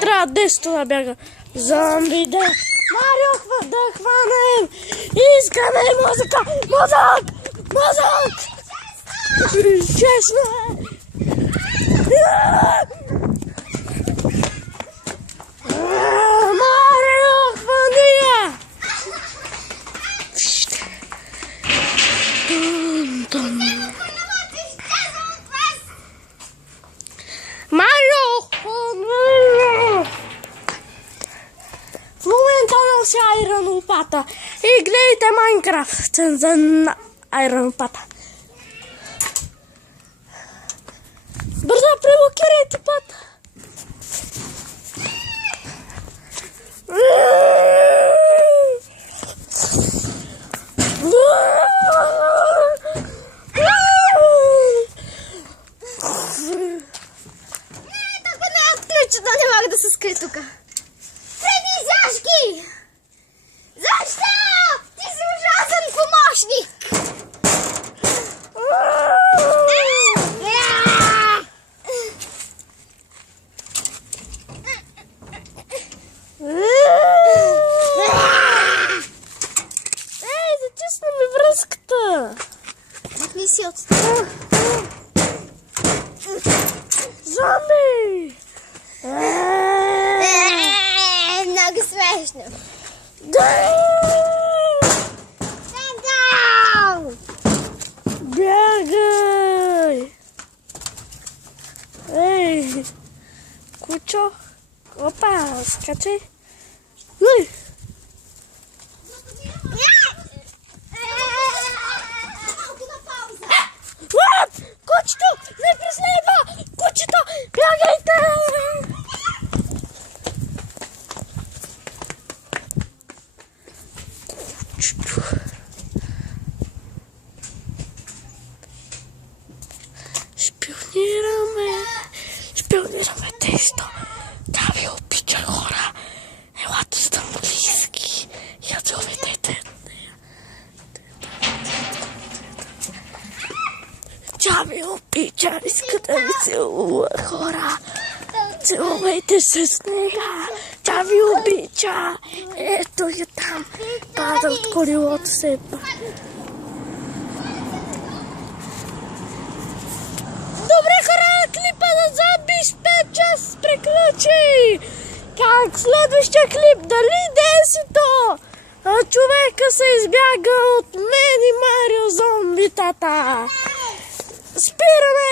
Трябва 10 да бяга. Зомби да. Марио, да хванем. Искаме музика. Музик. Честно е. Марио, хвани я. Марио, в момента нося айрон лопата и гледайте Майнкрафт за айрон лопата. Бързо преблокирайте път. Да не мога да се скрия тук. Фреди, Зашки! Защо? Ти си ужасен помощник! Ей, затисна ми връзката! Махни си от това. Зомби! Много смешно. Бягай! Ей! Кучо! Опа! Скачай! Ой! What? Кучето! Не преследва! Кучето! Бягайте! Кучето! Шпионираме тесто. Да ви обича, хора. Елате с английски. Я доведете. Тя ви обича. Иска да ви целува, хора. Целувайте се с нея. Тя ви обича. Ето я там. Пада от колелото се. Добре, хора, клипа на зомби с 5 час приключи. Как следващия клип? Дали десето? Човека се избяга от мен и Марио зомбитата. Спираме.